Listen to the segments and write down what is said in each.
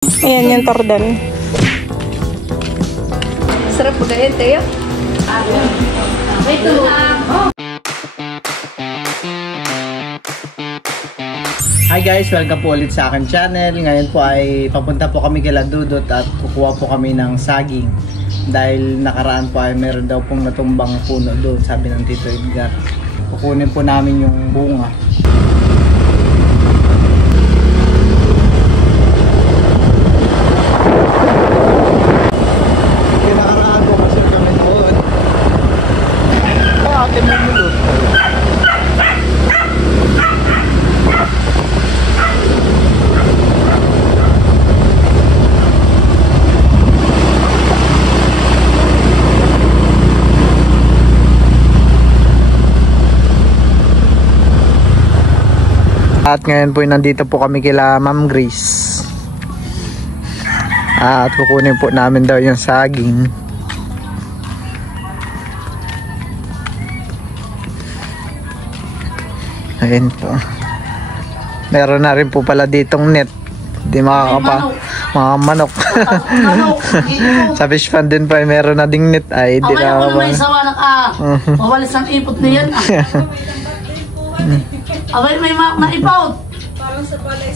Ayan yung tordan. Sarap po kayo, Teo. Ito. Hi guys! Welcome po ulit sa akin channel. Ngayon po ay papunta po kami kila Dudot at kukuha po kami ng saging. Dahil nakaraan po ay meron daw pong natumbang puno doon, sabi ng Tito Edgar. Kukunin po namin yung bunga. Nakaraan po kasi kami doon. Ate mo mulot. At ngayon po nandito po kami kila Ma'am Grace. At kukunin po namin daw yung saging. Ayan po. Meron na rin po pala ditong net. Di makakapa mga manok. Sa fish pan din pa meron na ding net ay di na may sawa na mawalis ang ipot na yan. Abay, may maipot.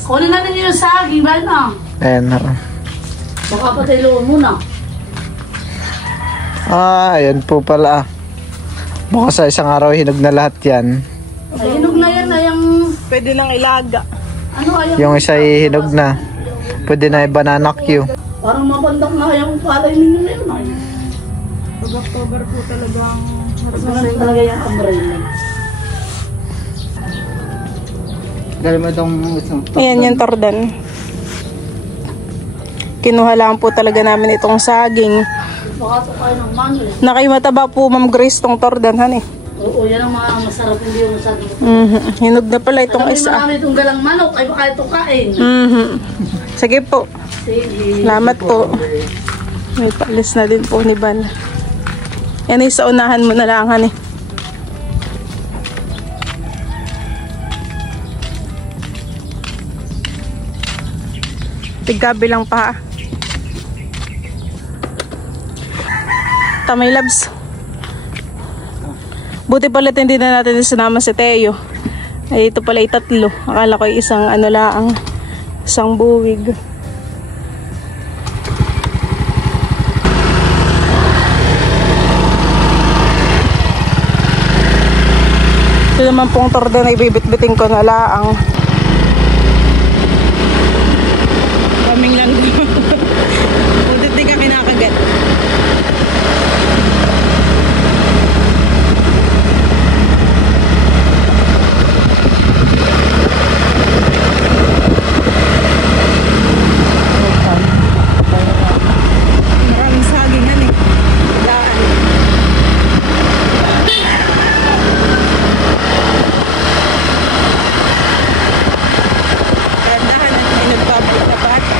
Kunin natin yung saging, ba na? Ayan na. Baka patiloon muna. Ayan po pala. Baka sa isang araw hinog na lahat yan. Ay, hinog na yan. Ay, Pwede nang ilaga. ano, ay, Yung isa ay hinog na. Pwede na i-banana Q. parang mabandak na yung palay ninyo na yun. Ay. Pag-October po talagang Mas talaga yung umbrella. Dali mo itong isang Ayan yung tordan. Kinuha lang po talaga namin itong saging. Baka ito kayo ng mangil. Nakaimataba po Ma'am Grace tong tordan, han eh. Oo, yan ang mga masarap, hindi yung masyadong. Hinog na pala itong Alam mo, isa. marami itong galang manok, ay baka ito kain. Sige po. Sige. Salamat po. May palis na din po ni Ban. Yan ay sa unahan mo na lang, han eh. Tigkabilang pa. Tamay labs. Buti pala hindi na natin sinama si Teo. Ay ito pala ay tatlo. Akala ko isang ano laang. Isang buwig. Ito naman pong tordan ay bibit-biting ko na laang. Kaming lang doon. Butit di ka kinakagat. Maraming sagingan eh. Daan. Dahan at may nagpabot na bata.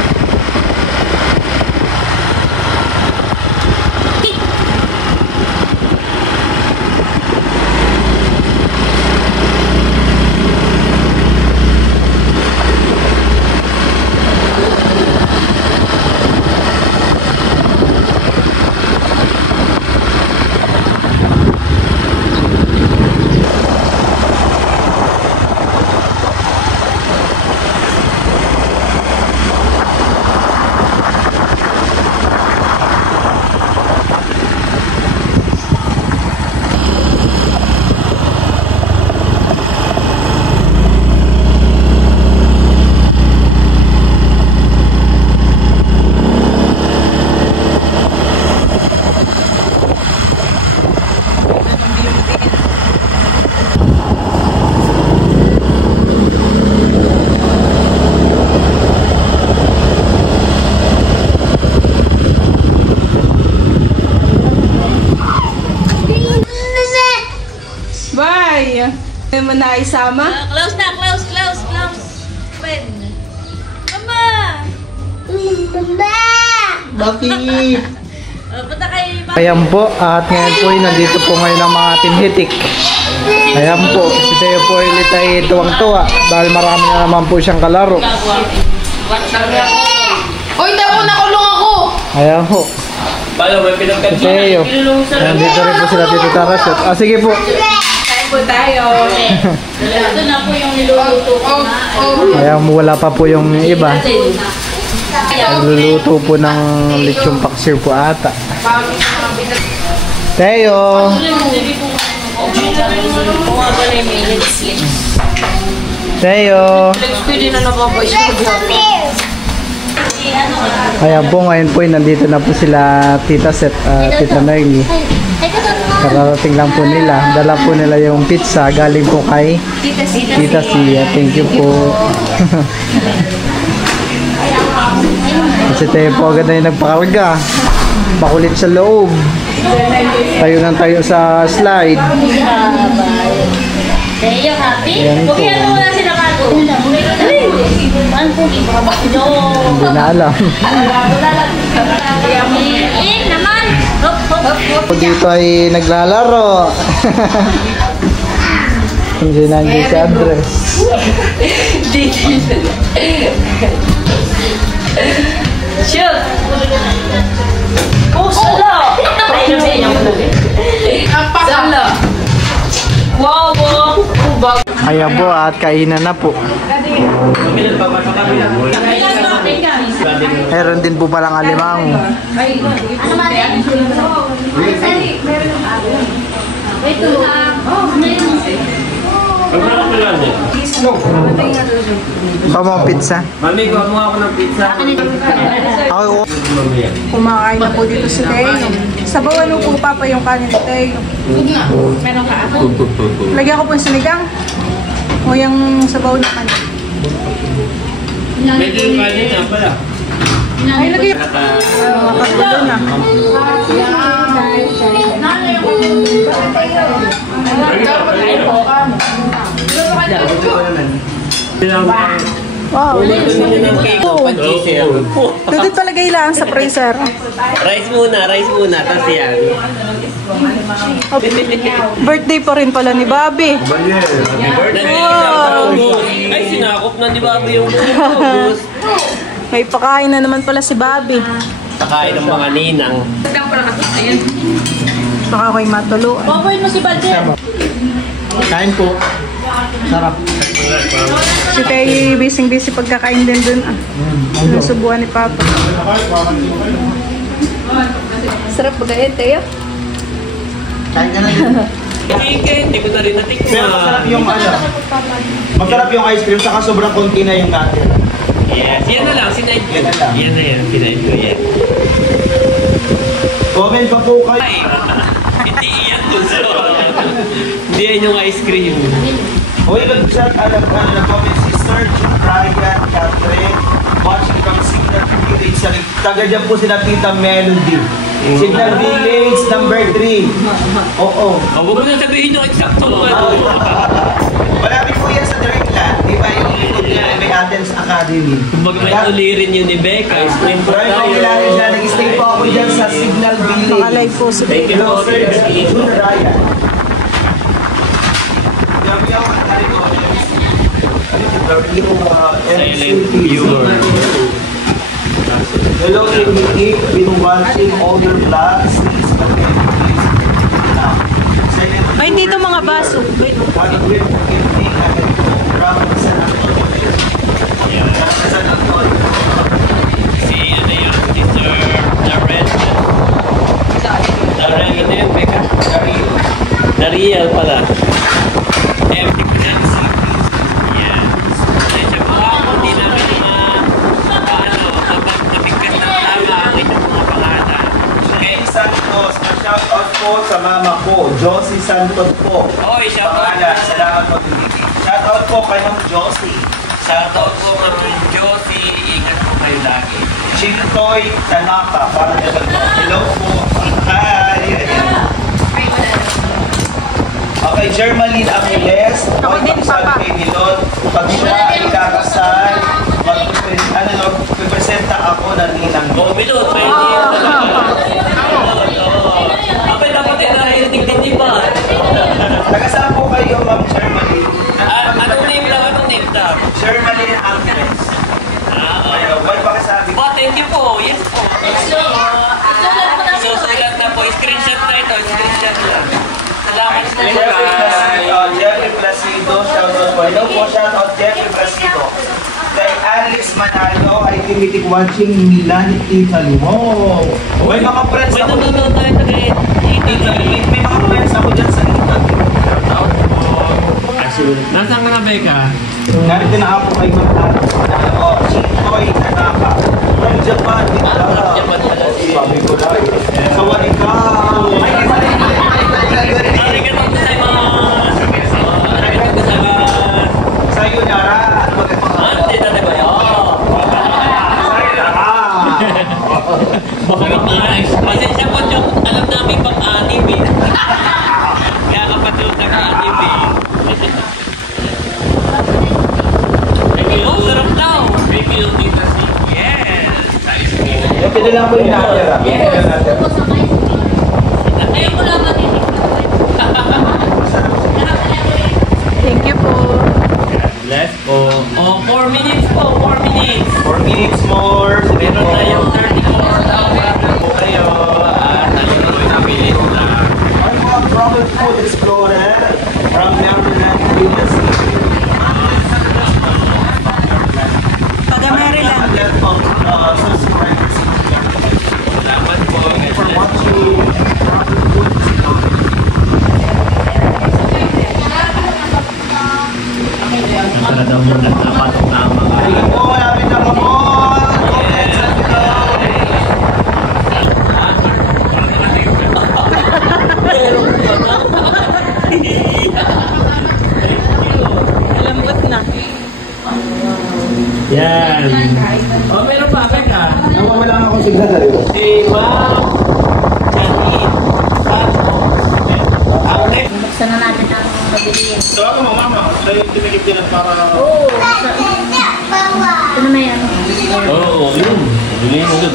Bye! Hindi mo na isama? Close na, close. Open. Mama! Bakit? Punta kayo. Ayan po, at ngayon po nandito po ngayon ang mga Team Hitik. Ayan po, si Teo po ulit ay tuwang-tuwa dahil marami na naman po siyang kalaro. Ayan po. Paano, may pinagkadya? Teo. Nandito rin po sila dito Tarasot. Ah, sige po. Kain po tayo. Ito na po yung niluluto ko na. Ayan, wala pa po yung iba. Nagluluto po ng lechong paksir po ata. Teo! Teo! Ayan po, ngayon po nandito na po sila Tita Seth at Tita Nerly. Kararating lang po nila. Dala po nila yung pizza galing po kay Tita Sia. Thank you po. Kasi tayo po agad na yung nagpakarga. Makulit sa loob. Tayo nang tayo sa slide. Teo, happy? Ayan po. Okay, ano wala sila bago? Ano po? Hindi na alam. Naman! Hop, hop, hop. Dito ay naglalaro. Hindi nandiyan sa address. Shoot! Oh, sala! Sala! Wow, wow! Ayan po at kainan na po. Meron din po palang alimango. Pamong pizza. Mami, gawa mo ako ng pizza. Ako Kumakain na po dito si Teo. Sabawan mo po papa yung kanin ni Teo. Meron ka ako? Lagyan ko po yung sinigang. O yung sabaw na kanin. Medyo yung kanin na pala. Ay, lagyan. Makakatulo na. Wow. Dito talaga ilaan sa freezer. Rice muna, tapos yan. Birthday pa rin pala ni Bobby. Wow! Ay, sinakop na ni Bobby yung buong. May pakain na naman pala si Bobby. Pakain ng mga ninang. Baka ako'y matuluan. Papayin mo si Balder. kain po. Sarap. Si Teo busy pagkakain din dun. Sinusubuan ni Papa. Sarap ba ganyan, Teo? Kain ka na yun. Hindi ko na rin natikman. Pero masarap yung masarap yung ice cream saka sobrang konti na yung natin. Yes, yan na lang, sinaid ko. Yan na lang. Yan na yan, sinaid ko yan. Comment pa po kayo. Ay, hindi iyan dun sa... Hindi yan yung ice cream. Uy, nag-chat, comment si Serge, Brian, Catherine, watching from Signal Village. Taga dyan po sila Tita Melody. Signal Village, number 3. Oo. Huwag mo na sabihin yung eksakto mo. Malapit po yan sa Dreamland. Di ba yung likod niya may Athens Academy? Kumbaga may tulirin yun ni Becca. Ice cream po Pero tayo. kailangan na nag-stay po ako dyan sa Signal Village. Nakalive po si Thank you Hello, po. Serge. June Ryan. Silent viewer. Hello, Timothy. Been watching all your vlogs. Please comment, please. Now, second, Ay, dito mga baso. Wait. what will give me from San Antonio? San Antonio. Si ano yun? Si Sir Darren. Darren, ano yun, Becca? Dariel pala. Empty ko yan. Yan. Medyo po hindi namin nabigkas ng tama ang inyong mga pangalan. Okay? Santos, shout out po sa mama ko, Josie Santos po. Oy, shout out. Pangalan, salamat po. Shout out po kay Ma'am Josie. Shout out po Ma'am Josie. Ingat po kayo lagi. Chintoy Tanaka, para hello po. Hi! Okay, Germaline Aquiles. Ako din, Papa. Sabi kay Milot, pag siya ay kakasal, magpresenta ako ng ninang ko. Oh, Milot, may hindi. Apay dapat ay narinig din ba? Tagasaan po kayo, Ma'am Germaline. Anong name lang? Anong name lang? Germaline Aquiles. Ayun, wala pa kasabi. Thank you po. Yes po. Susulat na po. Screenshot na ito. Screenshot lang. Salamat po. Jeffrey Placido, shoutout po. Hello po, shoutout Jeffrey Placido. Kay Alice Manalo, I think watching Milan, Italy. Wow! May mga friends Wait, ako. no, tayo tagay. May mga friends ako dyan sa Italy. Shoutout po. Nasaan ka na, Becca? Narito na ako kay Manalo. Si Toy Tanaka. From Japan. Japan pala. Sabi ko na. Sawadee ka. Arigatou gozaimasu. Arigatou gozaimasu. Sayonara. Ano ba kayo? Ante na ba yun? Sayonara. Pasensya po, Chok. Alam namin pang-anim eh. Kaya kapatid sa ka-anim eh. Oh, sarap daw. Baby yung tita si. Yes. Ayos po. Pinala ko yung natira. Ayun ko lang matinig. Thank you po. Bless po. Oh, 4 minutes po. 4 minutes. 4 minutes more. Meron tayong 34 dapat po kayo. At nalito na minutes na. I'm a travel food explorer from Maryland, USA. Taga Maryland. A lot of subscribers. Salamat po. For watching travel food explorer. Para daw mo nagpapatong na mga... Ayun po, malapit na po. Comments at below. Lambot na. Yan. Oh, meron pa, Becca. Nawawala ako sigla sa'yo. Si Ma'am Janine Santos. Outlet. Buksan na natin ang pabilihin. Tawagan mo, mama. Sa'yo tinigip din at para... Oo. Ito na may ano. Oo, yun. Bili mo dun.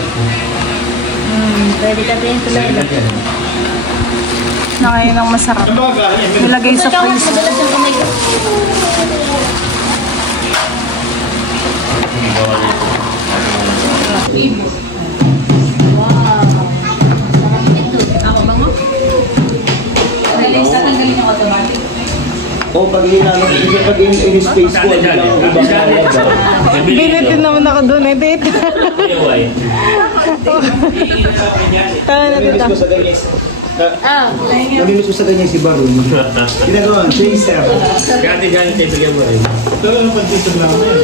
Pwede ka din tuloy. Nakain ng masarap. Nilagay sa freezer. Madalas yung kamay ko. O, pag in-space ko, hindi lang ako ibang kaya. Binitin naman ako doon eh. Date. Tawa na Namimiss dito. ko sa ganyan. Namimiss ko sa ganyan si Baron. Ginagawa, chaser. Kaya tignan kayo bigyan mo rin. Talagang pag-chaser lang ako yan.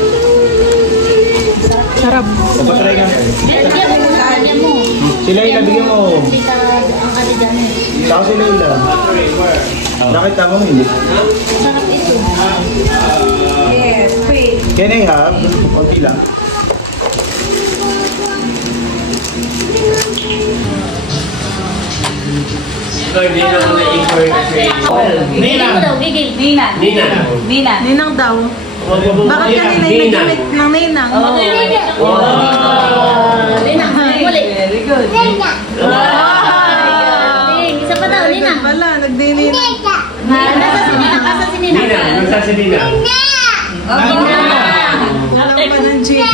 Sarap. Kapatry nga. Lagyan mo. Si Layla, bigyan mo. Hindi ka ang kaligan eh. Saka si Layla. Nakita mo hindi? Sarap ito. Yes, wait. Can I have? Kunti lang. Hindi na ako na-inquire kasi. Gigil daw, gigil. Nina. Nina. Nina. Ninang daw. Bakit kanina yung nag-imit ng ninang? Nina, muli. Very good. Nina. Isa pa daw, Nina. Wala, nagdininang. Nasa si Nina. Nasa si Nina. Nina. Nasa si Nina. Alam pa ng jeep.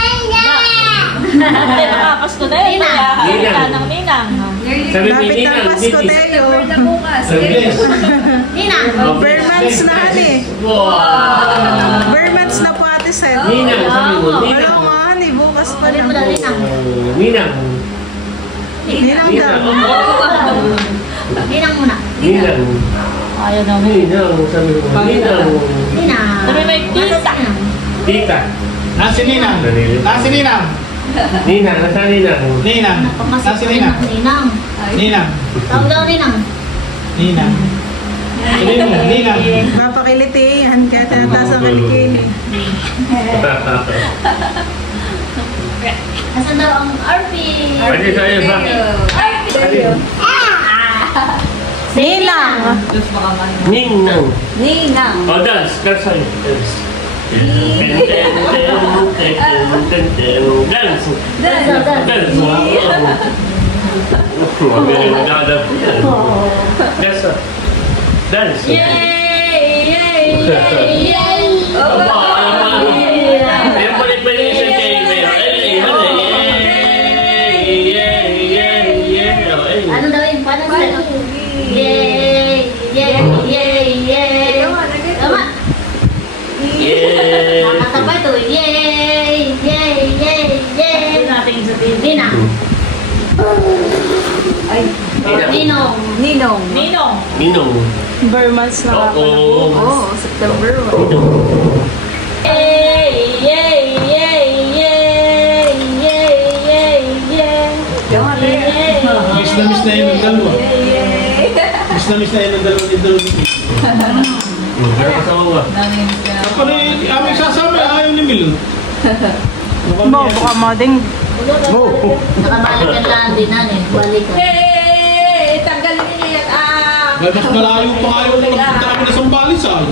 Ate, nakapasko na yun. Ninang. Ng Ninang. Sabi ni Lapit Nina. ng Pasko, Teo. Nina. Bermans na hani. Wow. Bermans na po ate Seth. Nina. Sabi mo. Wala Nina. ko nga hani, bukas pa Pwede lang. mo daw, Ninang. Nina. Ninang Nina. daw. Ninang muna. Nina. Ayaw daw. Nina. Sabi mo. Nina. Ninang. Sabi may tita. Tita. Nasi Ninang. Nasi Ninang. Nina. Nasa Nina. Ninang. Napakamasok Nasi rin Ninang. ng Ninang. Ninang. Tawag daw Ninang. Ninang. Ninang. Mapakiliti yan, kaya tinataas ang kalikili. Nasaan daw ang RP? Pwede sa'yo ba? Ninang! Ninang. Ninang. Oh, dance. Dance sa'yo. Dance. Dance. Dance. Dance. Dance. Yay! Yay! Yay! Yay! Ayan, balik-balik sa game. Yay! Yay! Ninong. Ninong. Ninong. Ninong. Burmans na nga pala. Oo. Oo, September 1. Ninong. Yay! Yay! Yay! Yay! Yay! Yay! Yay! Miss na yun ng dalawa. Miss na yun ng dalawa ni Dolly. Pero kasawa. Ako na yung aming sasama, ayaw ni Milo. Mo, baka mading. Nakabalikan lang din natin. Balikan. Hey! Tanggalin niyo yan. Mas malayo pa ayaw ko nagpunta kami na Sambales ay.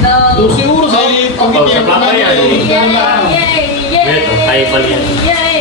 No. 12 oras ay pag-ibig sa plaka yan. Yay! Yay! Yay! Beto, tayo pala yan. Yay!